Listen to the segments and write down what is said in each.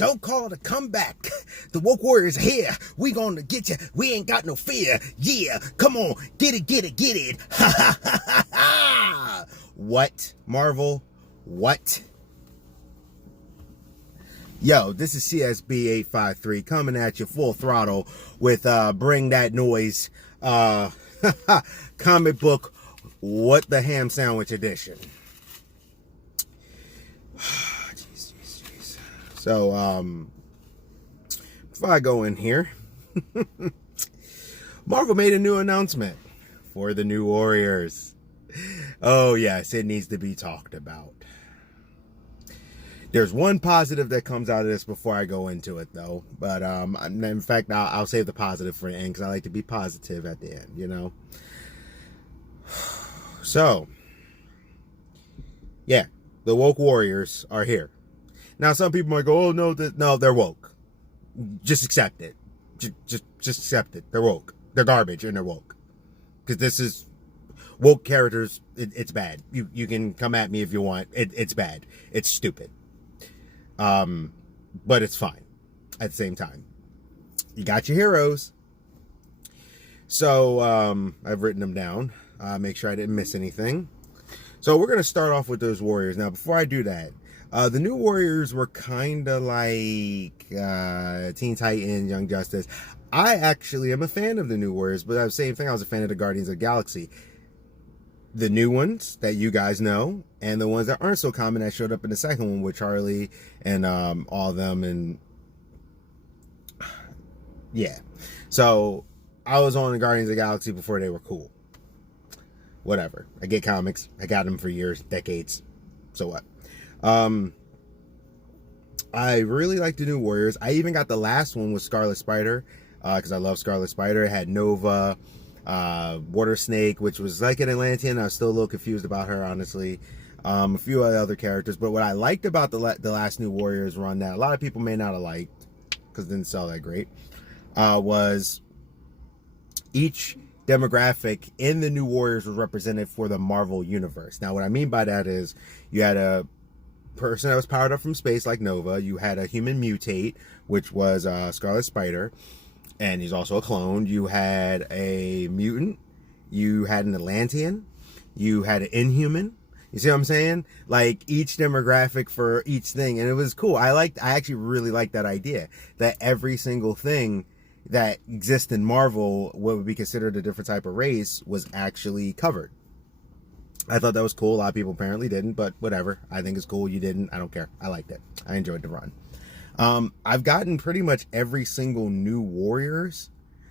Don't call it a comeback. The woke warriors are here. We gonna get you. We ain't got no fear. Yeah, come on. Get it, get it, get it. Ha ha ha ha ha. What, Marvel? What? Yo, this is CSB853 coming at you full throttle with Bring That Noise comic book What the Ham Sandwich edition. Jeez. So, before I go in here, Marvel made a new announcement for the New Warriors. Oh, yes, it needs to be talked about. There's one positive that comes out of this before I go into it, though. But, in fact, I'll save the positive for the end because I like to be positive at the end, you know. So, yeah, the woke warriors are here. Now, some people might go, oh, no, they're woke. Just accept it. Just accept it. They're woke. They're garbage and they're woke. Because this is woke characters. It's bad. You can come at me if you want. It's bad. It's stupid. But it's fine at the same time. You got your heroes. So, I've written them down. Make sure I didn't miss anything. So we're going to start off with those warriors. Now, before I do that, the New Warriors were kind of like Teen Titans, Young Justice. I actually am a fan of the New Warriors, but the same thing, I was a fan of the Guardians of the Galaxy. The new ones that you guys know, and the ones that aren't so common that showed up in the second one with Charlie and all of them. And yeah. So I was on the Guardians of the Galaxy before they were cool. Whatever. I get comics. I got them for years, decades. So what? I really like the New Warriors. I even got the last one with Scarlet Spider, because I love Scarlet Spider. It had Nova, Water Snake, which was like an Atlantean. I was still a little confused about her, honestly. A few other characters. But what I liked about the last New Warriors run that a lot of people may not have liked, because it didn't sell that great, was each demographic in the New Warriors was represented for the Marvel Universe. Now, what I mean by that is you had a person that was powered up from space like Nova. You had a human mutate, which was Scarlet Spider, and he's also a clone. You had a mutant. You had an Atlantean. You had an Inhuman. You see what I'm saying? Like, each demographic for each thing. And it was cool. I actually really liked that idea, that every single thing that exists in Marvel, what would be considered a different type of race, was actually covered. I thought that was cool. A lot of people apparently didn't, but whatever. I think it's cool. You didn't. I don't care. I liked it. I enjoyed the run. I've gotten pretty much every single New Warriors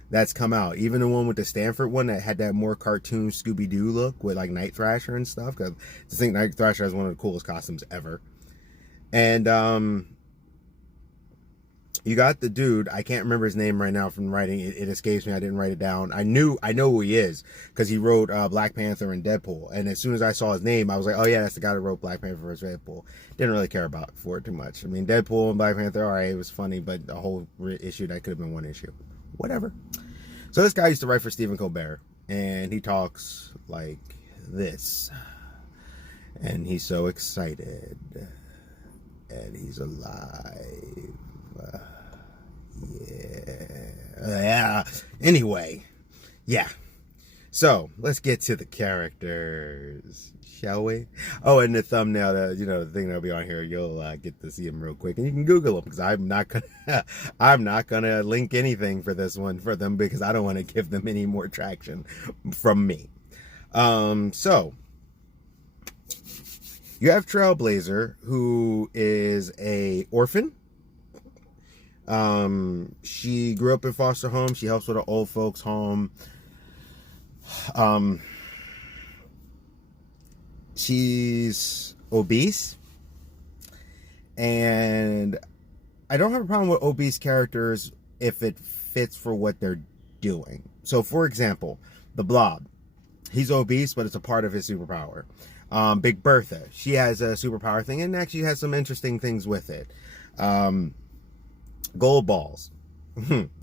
that's come out. Even the one with the Stanford one that had that more cartoon Scooby-Doo look with like Night Thrasher and stuff. Because I think Night Thrasher has one of the coolest costumes ever. And you got the dude, I can't remember his name right now from writing. It escapes me. I didn't write it down. I know who he is because he wrote Black Panther and Deadpool. And as soon as I saw his name, I was like, oh yeah, that's the guy that wrote Black Panther vs. Deadpool. Didn't really care about for it too much. I mean, Deadpool and Black Panther, all right, it was funny, but the whole issue, that could have been one issue. Whatever. So this guy used to write for Stephen Colbert, and he talks like this. And he's so excited. And he's alive. Yeah. Anyway, yeah. So let's get to the characters, shall we? Oh, and the thumbnail, the thing that'll be on here, you'll get to see them real quick, and you can Google them because I'm not gonna link anything for this one for them because I don't want to give them any more traction from me. So you have Trailblazer, who is a orphan. She grew up in foster home. She helps with an old folks home. She's obese. And I don't have a problem with obese characters if it fits for what they're doing. So, for example, the Blob. He's obese, but it's a part of his superpower. Big Bertha. She has a superpower thing and actually has some interesting things with it. Gold Balls.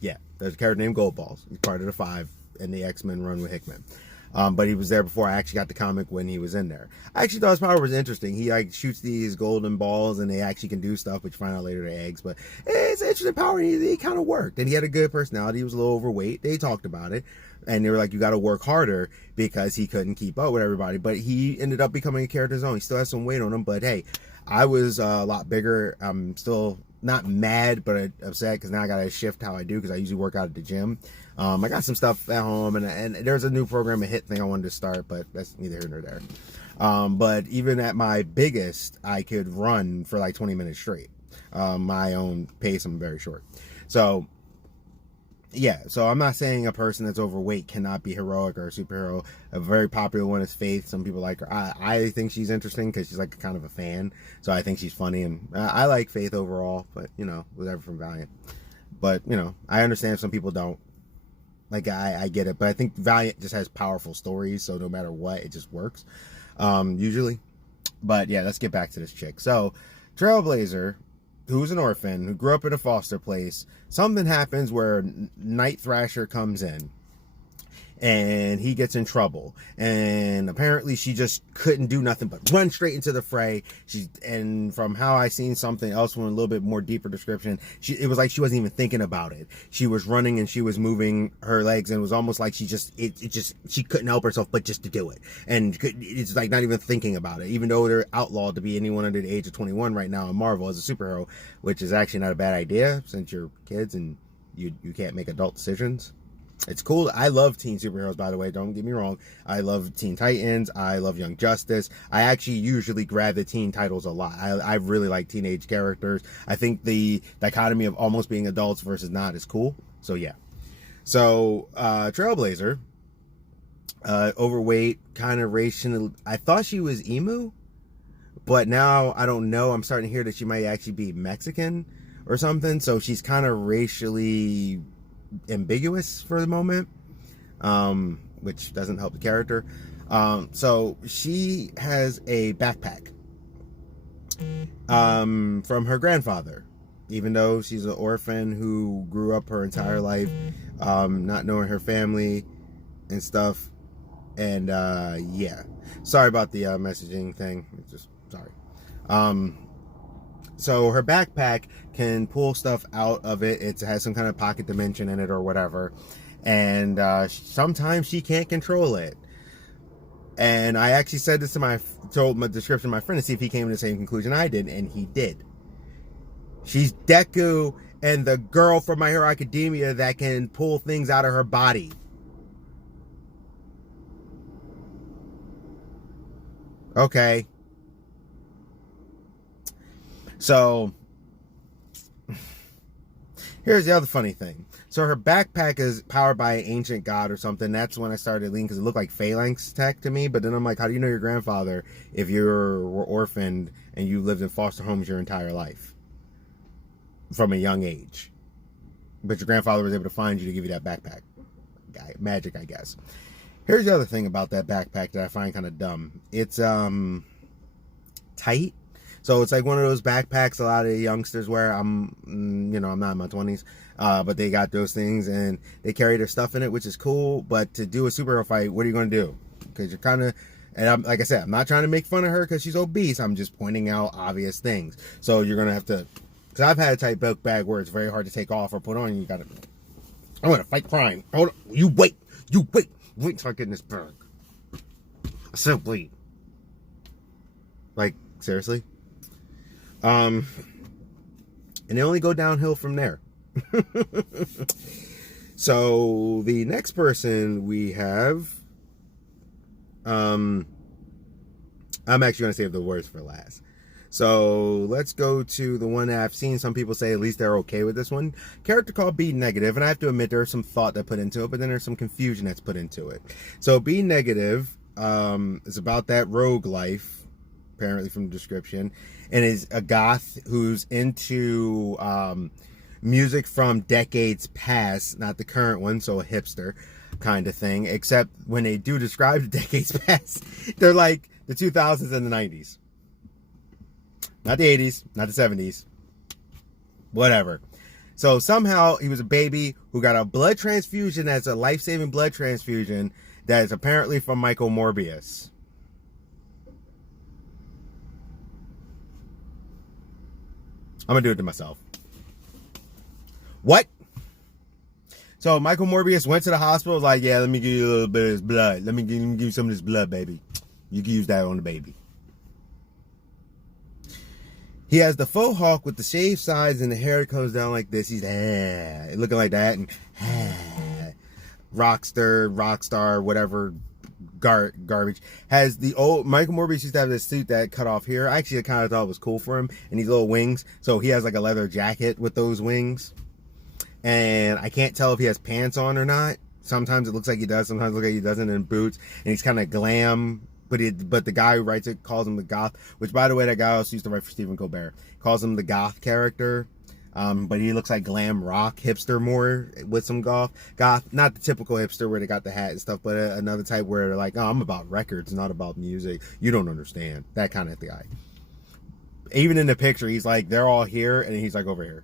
Yeah, there's a character named Gold Balls. He's part of the Five in the X-Men run with Hickman. But he was there before I actually got the comic when he was in there. I actually thought his power was interesting. He like shoots these golden balls and they actually can do stuff, but you find out later they're eggs. But it's an interesting power. And he kind of worked, and he had a good personality. He was a little overweight. They talked about it, and they were like, you got to work harder because he couldn't keep up with everybody. But he ended up becoming a character of his own. He still has some weight on him, but hey, I was a lot bigger. I'm still not mad, but upset because now I got to shift how I do because I usually work out at the gym. I got some stuff at home, and there's a new program, a hit thing I wanted to start, but that's neither here nor there. But even at my biggest, I could run for like 20 minutes straight. My own pace, I'm very short. So, yeah, so I'm not saying a person that's overweight cannot be heroic or a superhero. A very popular one is Faith. Some people like her. I think she's interesting because she's like kind of a fan. So I think she's funny, and I like Faith overall, but, you know, whatever from Valiant. But, you know, I understand some people don't. Like, I get it, but I think Valiant just has powerful stories, so no matter what, it just works, usually. But yeah, let's get back to this chick. So, Trailblazer, who's an orphan, who grew up in a foster place, something happens where Night Thrasher comes in, and he gets in trouble, and apparently she just couldn't do nothing but run straight into the fray. And from how I seen something else from a little bit more deeper description, it was like she wasn't even thinking about it. She was running and she was moving her legs, and it was almost like she couldn't help herself but just to do it, and it's like not even thinking about it, even though they're outlawed to be anyone under the age of 21 right now in Marvel as a superhero, which is actually not a bad idea since you're kids and you can't make adult decisions. It's cool. I love teen superheroes, by the way. Don't get me wrong. I love Teen Titans. I love Young Justice. I actually usually grab the teen titles a lot. I really like teenage characters. I think the dichotomy of almost being adults versus not is cool. So, yeah. So, Trailblazer, overweight, kind of racial. I thought she was emu, but now I don't know. I'm starting to hear that she might actually be Mexican or something. So, she's kind of racially ambiguous for the moment, which doesn't help the character. So she has a backpack from her grandfather, even though she's an orphan who grew up her entire life not knowing her family and stuff. And yeah, sorry about the messaging thing. It's just sorry. So her backpack can pull stuff out of it. It has some kind of pocket dimension in it or whatever. And sometimes she can't control it. And I actually said this told my description to my friend to see if he came to the same conclusion I did, and he did. She's Deku and the girl from My Hero Academia that can pull things out of her body. Okay. So, here's the other funny thing. So her backpack is powered by an ancient god or something. That's when I started leaning because it looked like Phalanx tech to me. But then I'm like, how do you know your grandfather if you were orphaned and you lived in foster homes your entire life from a young age? But your grandfather was able to find you to give you that backpack. Magic, I guess. Here's the other thing about that backpack that I find kind of dumb. It's tight. So it's like one of those backpacks a lot of youngsters wear. I'm not in my 20s, but they got those things and they carry their stuff in it, which is cool. But to do a superhero fight, what are you going to do? Because you're kind of, and like I said, I'm not trying to make fun of her because she's obese. I'm just pointing out obvious things. So you're going to have to, because I've had a tight book bag where it's very hard to take off or put on. And you got to, I'm going to fight crime. Hold on. You wait until I get in this bag. I said wait. Like, seriously? And they only go downhill from there. So the next person we have, I'm actually going to save the words for last. So let's go to the one that I've seen some people say at least they're okay with this one. Character called B Negative, and I have to admit there's some thought that put into it, but then there's some confusion that's put into it. So B Negative is about that rogue life, apparently from the description, and is a goth who's into music from decades past, not the current one, so a hipster kind of thing, except when they do describe the decades past, they're like the 2000s and the 90s. Not the 80s, not the 70s, whatever. So somehow he was a baby who got a blood transfusion as a life-saving blood transfusion, that is apparently from Michael Morbius. I'm gonna do it to myself. What? So Michael Morbius went to the hospital, was like, yeah, let me give you a little bit of this blood. Let me give you some of this blood, baby. You can use that on the baby. He has the faux hawk with the shaved sides and the hair comes down like this. He's looking like that, and rockstar, whatever garbage. Has the old Michael Morbius used to have this suit that cut off here. I actually kind of thought it was cool for him, and these little wings. So he has like a leather jacket with those wings, and I can't tell if he has pants on or not. Sometimes it looks like he does, sometimes it looks like he doesn't, and boots, and he's kind of glam. But the guy who writes it calls him the goth, which, by the way, that guy also used to write for Stephen Colbert. Calls him the goth character, but he looks like glam rock hipster more with some goth. Not the typical hipster where they got the hat and stuff, but another type where they're like, oh, I'm about records, not about music. You don't understand. That kind of guy. Even in the picture, he's like, they're all here, and he's like over here.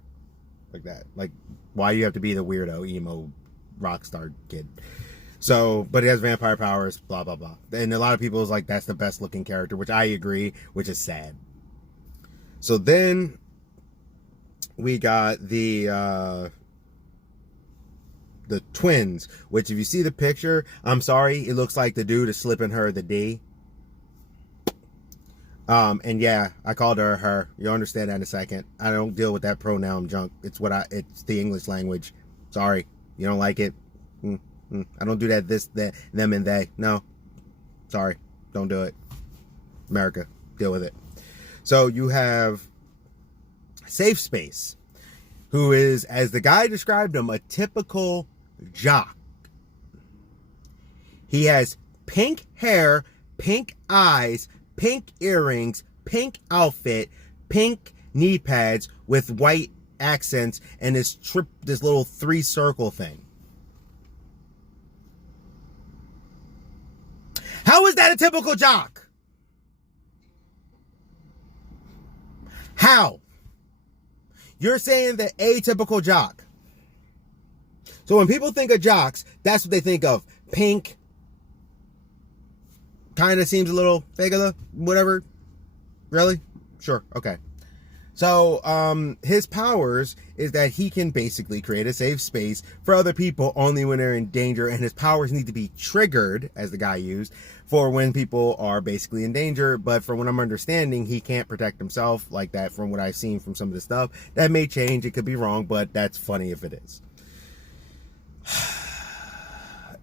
Like that. Like, why do you have to be the weirdo, emo, rock star kid? So, but he has vampire powers, blah, blah, blah. And a lot of people is like, that's the best looking character, which I agree, which is sad. So then we got the twins, which if you see the picture, I'm sorry, it looks like the dude is slipping her the D. And yeah, I called her. You'll understand that in a second. I don't deal with that pronoun junk. It's it's the English language. Sorry. You don't like it? I don't do that, this, that, them, and they. No. Sorry. Don't do it. America. Deal with it. So you have Safe Space, who is, as the guy described him, a typical jock. He has pink hair, pink eyes, pink earrings, pink outfit, pink knee pads with white accents, and this little 3-circle thing. How is that a typical jock? How? You're saying the atypical jock. So when people think of jocks, that's what they think of. Pink. Kind of seems a little regular, whatever. Really? Sure. Okay. So his powers is that he can basically create a safe space for other people only when they're in danger, and his powers need to be triggered, as the guy used, for when people are basically in danger. But from what I'm understanding, he can't protect himself like that from what I've seen from some of the stuff. That may change, it could be wrong, but that's funny if it is.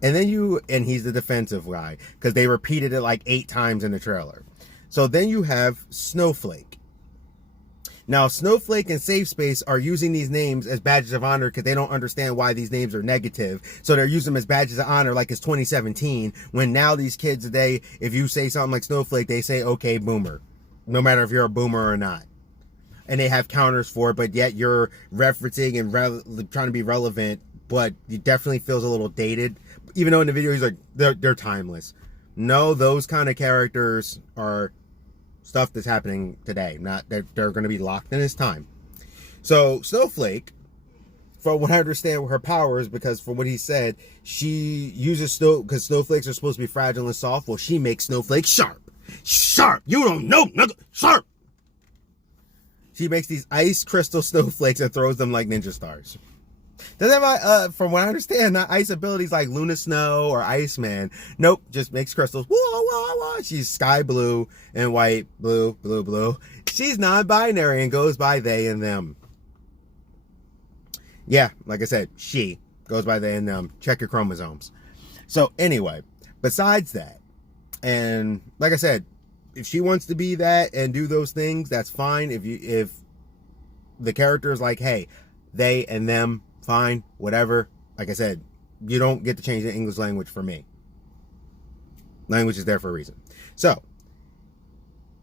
And he's the defensive guy, because they repeated it like 8 times in the trailer. So then you have Snowflake. Now, Snowflake and Safe Space are using these names as badges of honor because they don't understand why these names are negative. So they're using them as badges of honor like it's 2017, when now these kids today, if you say something like Snowflake, they say, okay, boomer. No matter if you're a boomer or not. And they have counters for it, but yet you're referencing and trying to be relevant, but it definitely feels a little dated. Even though in the video he's like, they're timeless. No, those kind of characters are stuff that's happening today, not that they're going to be locked in this time. So Snowflake, from what I understand, her powers, because from what he said, she uses because snowflakes are supposed to be fragile and soft. Well, she makes snowflakes sharp. You don't know, nigga, sharp. She makes these ice crystal snowflakes and throws them like ninja stars. Doesn't have, from what I understand, not ice abilities like Luna Snow or Iceman. Nope, just makes crystals. Whoa, whoa, whoa. She's sky blue and white, blue, blue, blue. She's non-binary and goes by they and them. Yeah, like I said, she goes by they and them. Check your chromosomes. So anyway, besides that, and like I said, if she wants to be that and do those things, that's fine. If the character is like, hey, they and them, fine, whatever. Like I said, you don't get to change the English language for me. Language is there for a reason. So,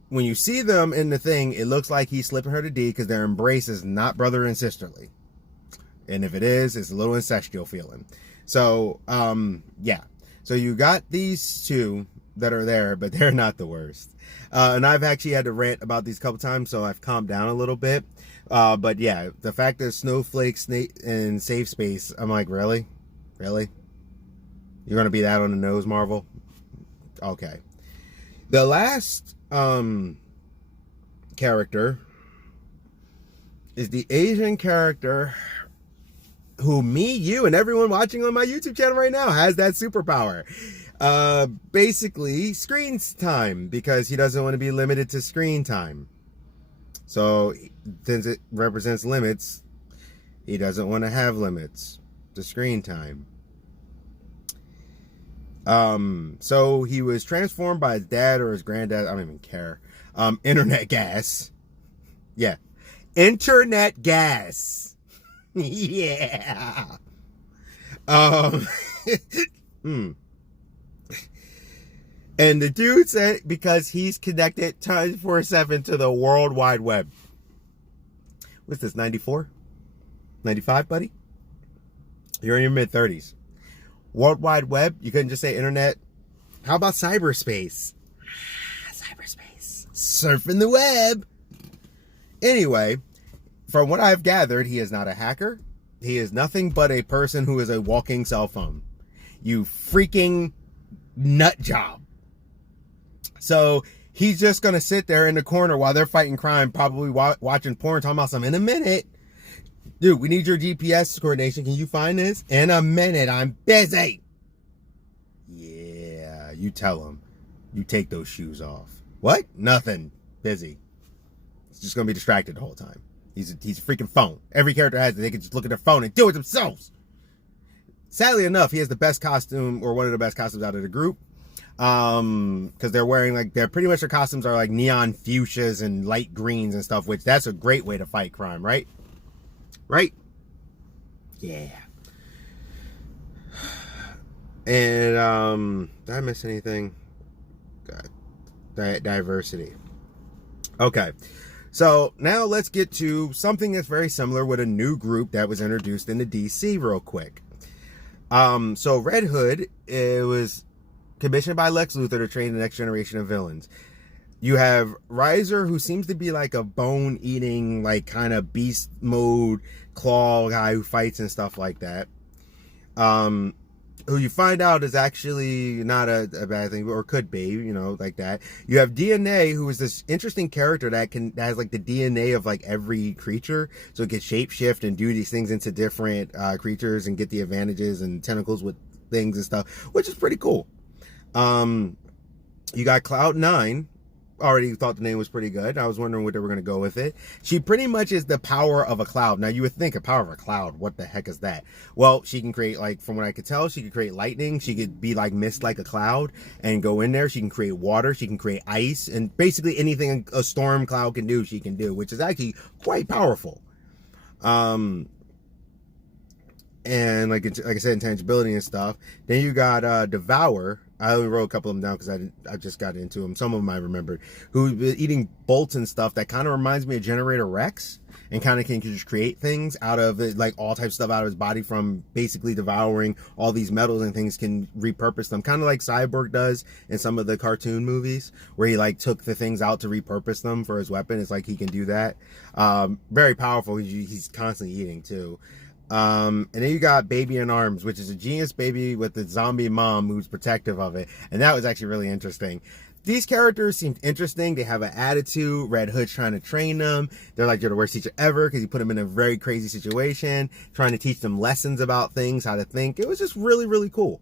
when you see them in the thing, it looks like he's slipping her to D because their embrace is not brother and sisterly. And if it is, it's a little incestual feeling. So, yeah. So you got these two that are there, but they're not the worst. And I've actually had to rant about these a couple times, so I've calmed down a little bit. But yeah, the fact that Snowflake, Snake, and Safe Space, I'm like, really? Really? You're gonna be that on the nose, Marvel? Okay. The last character is the Asian character who me, you, and everyone watching on my YouTube channel right now has that superpower. Basically, screen time, because he doesn't want to be limited to screen time. So, since it represents limits, he doesn't want to have limits to screen time. So he was transformed by his dad or his granddad. I don't even care. Internet gas. Yeah. Internet gas. Yeah. And the dude said because he's connected 24/7 to the World Wide Web. What's this, 94? 95, buddy? You're in your mid-30s. World Wide Web, you couldn't just say internet. How about cyberspace? Cyberspace. Surfing the web. Anyway, from what I've gathered, he is not a hacker. He is nothing but a person who is a walking cell phone. You freaking nut job. So he's just going to sit there in the corner while they're fighting crime, probably watching porn, talking about something. In a minute. Dude, we need your GPS coordination. Can you find this? In a minute. I'm busy. Yeah, you tell him. You take those shoes off. What? Nothing. Busy. He's just going to be distracted the whole time. He's a freaking phone. Every character has it. They can just look at their phone and do it themselves. Sadly enough, he has the best costume, or one of the best costumes out of the group. Because they're wearing, like, they're pretty much, their costumes are like neon fuchsias and light greens and stuff, which that's a great way to fight crime, right? Right? Yeah. And, did I miss anything? God. Diversity. Okay. So now let's get to something that's very similar with a new group that was introduced in the DC real quick. So Red Hood, it was commissioned by Lex Luthor to train the next generation of villains. You have Riser, who seems to be like a bone-eating, like kind of beast mode claw guy who fights and stuff like that. Who you find out is actually not a bad thing, or could be, you know, like that. You have DNA, who is this interesting character that has like the DNA of like every creature, so it can shapeshift and do these things into different creatures and get the advantages and tentacles with things and stuff, which is pretty cool. You got Cloud9. Already thought the name was pretty good. I was wondering what they were going to go with it. She pretty much is the power of a cloud. Now, you would think a power of a cloud. What the heck is that? Well, she can create, like, from what I could tell, she could create lightning. She could be like mist like a cloud and go in there. She can create water. She can create ice. And basically anything a storm cloud can do, she can do, which is actually quite powerful. And like I said, intangibility and stuff. Then you got Devour. I only wrote a couple of them down because I just got into them. Some of them I remembered. Who's eating bolts and stuff that kind of reminds me of Generator Rex, and kind of can just create things out of it, like all types of stuff out of his body from basically devouring all these metals and things, can repurpose them. Kind of like Cyborg does in some of the cartoon movies, where he like took the things out to repurpose them for his weapon. It's like he can do that. Very powerful. He's constantly eating too. And then you got Baby in Arms, which is a genius baby with a zombie mom who's protective of it. And that was actually really interesting. These characters seemed interesting. They have an attitude. Red Hood's trying to train them. They're like, you're the worst teacher ever, because you put them in a very crazy situation, trying to teach them lessons about things, how to think. It was just really, really cool.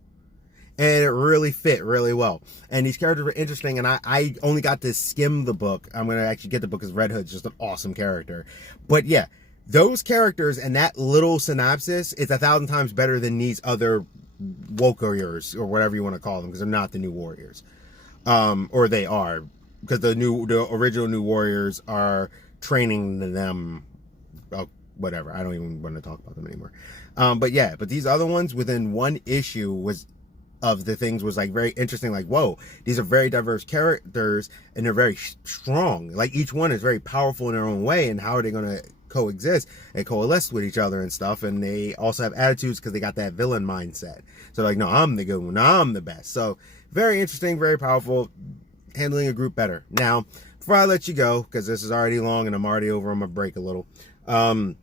And it really fit really well. And these characters were interesting, and I only got to skim the book. I'm going to actually get the book because Red Hood's just an awesome character. But yeah, those characters and that little synopsis is 1,000 times better than these other woke warriors, or whatever you want to call them, because they're not the new warriors. Or they are, because the original new warriors are training them. Oh, whatever. I don't even want to talk about them anymore. But yeah, but these other ones within one issue was like very interesting. Like, whoa, these are very diverse characters and they're very strong. Like each one is very powerful in their own way. And how are they going to coexist and coalesce with each other and stuff? And they also have attitudes because they got that villain mindset. So like, no, I'm the good one. No, I'm the best. So very interesting, very powerful, handling a group better. Now, before I let you go, because this is already long and I'm already over on my break a little. The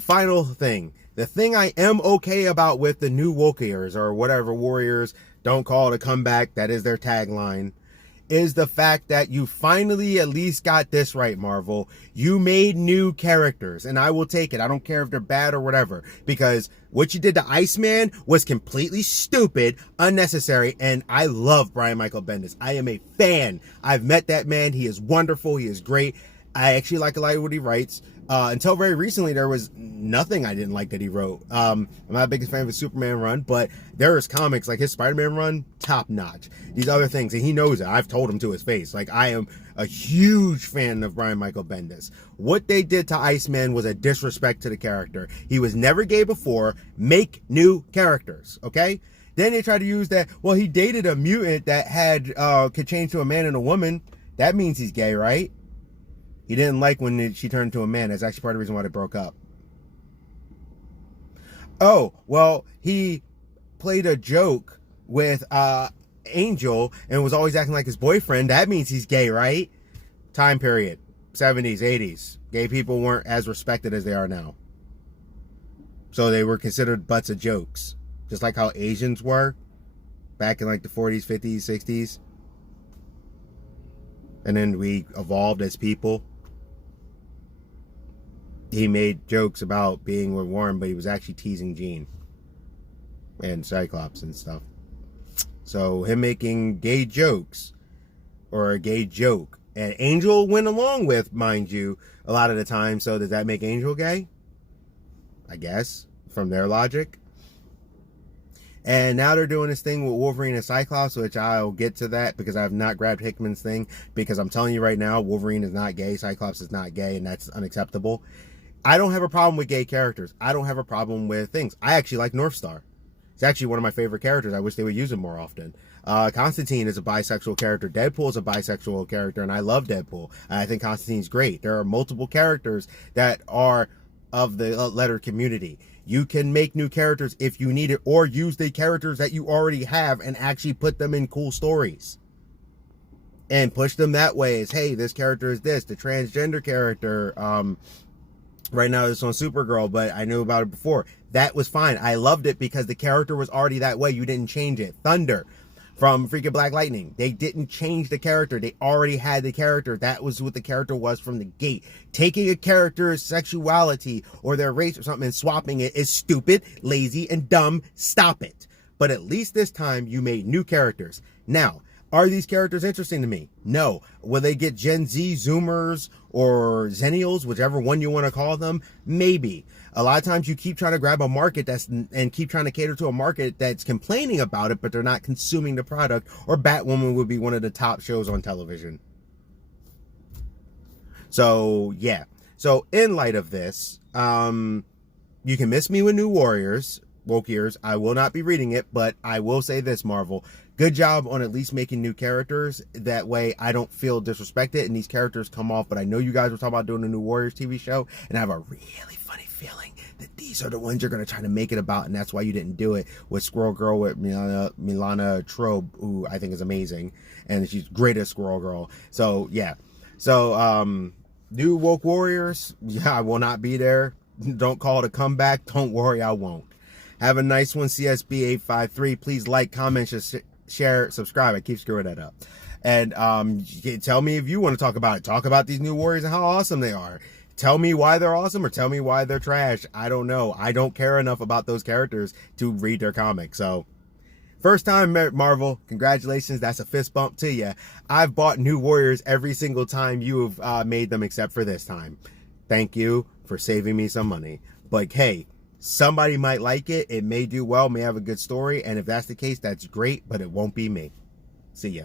final thing. The thing I am okay about with the new Wokiers, or whatever warriors, don't call it a comeback, that is their tagline, is the fact that you finally at least got this right, Marvel. You made new characters, and I will take it. I don't care if they're bad or whatever, because what you did to Iceman was completely stupid, unnecessary, and I love Brian Michael Bendis. I am a fan. I've met that man. He is wonderful. He is great. I actually like a lot of what he writes. Until very recently, there was nothing I didn't like that he wrote. I'm not the biggest fan of his Superman run, but there is comics like his Spider-Man run, top notch. These other things, and he knows it. I've told him to his face. Like, I am a huge fan of Brian Michael Bendis. What they did to Iceman was a disrespect to the character. He was never gay before. Make new characters, okay? Then they tried to use that, well, he dated a mutant that could change to a man and a woman. That means he's gay, right? He didn't like when she turned into a man. That's actually part of the reason why they broke up. Oh, well, he played a joke with Angel and was always acting like his boyfriend. That means he's gay, right? Time period. 70s, 80s. Gay people weren't as respected as they are now. So they were considered butts of jokes. Just like how Asians were back in like the 40s, 50s, 60s. And then we evolved as people. He made jokes about being with Warren, but he was actually teasing Jean and Cyclops and stuff. So him making gay jokes, or a gay joke, and Angel went along with, mind you, a lot of the time. So does that make Angel gay? I guess, from their logic. And now they're doing this thing with Wolverine and Cyclops, which I'll get to that because I have not grabbed Hickman's thing. Because I'm telling you right now, Wolverine is not gay, Cyclops is not gay, and that's unacceptable. I don't have a problem with gay characters. I don't have a problem with things. I actually like Northstar. It's actually one of my favorite characters. I wish they would use him more often. Constantine is a bisexual character. Deadpool is a bisexual character, and I love Deadpool. And I think Constantine's great. There are multiple characters that are of the letter community. You can make new characters if you need it, or use the characters that you already have and actually put them in cool stories. And push them that way as, hey, this character is this. The transgender character, right now it's on Supergirl, but I knew about it before. That was fine. I loved it because the character was already that way. You didn't change it. Thunder from freaking Black Lightning. They didn't change the character. They already had the character. That was what the character was from the gate. Taking a character's sexuality or their race or something and swapping it is stupid, lazy, and dumb. Stop it. But at least this time you made new characters. Now, are these characters interesting to me? No. Will they get Gen Z, Zoomers, or Zennials, whichever one you want to call them? Maybe. A lot of times you keep trying to grab a market and keep trying to cater to a market that's complaining about it, but they're not consuming the product, or Batwoman would be one of the top shows on television. So, yeah. So, in light of this, you can miss me with New Warriors, Wokiers. I will not be reading it, but I will say this, Marvel. Good job on at least making new characters. That way I don't feel disrespected and these characters come off. But I know you guys were talking about doing a New Warriors TV show, and I have a really funny feeling that these are the ones you're going to try to make it about, and that's why you didn't do it with Squirrel Girl with Milana Trobe, who I think is amazing, and she's great at Squirrel Girl. So, yeah. So, new Woke Warriors, yeah, I will not be there. Don't call it a comeback. Don't worry, I won't. Have a nice one, CSB853. Please like, comment, share, subscribe. I keep screwing that up. And tell me if you want to talk about it. Talk about these new Warriors and how awesome they are. Tell me why they're awesome, or tell me why they're trash. I don't know. I don't care enough about those characters to read their comics. So, first time, Marvel, congratulations. That's a fist bump to you. I've bought new Warriors every single time you have made them, except for this time. Thank you for saving me some money. But hey, somebody might like it. It may do well, may have a good story. And if that's the case, that's great, but it won't be me. See ya.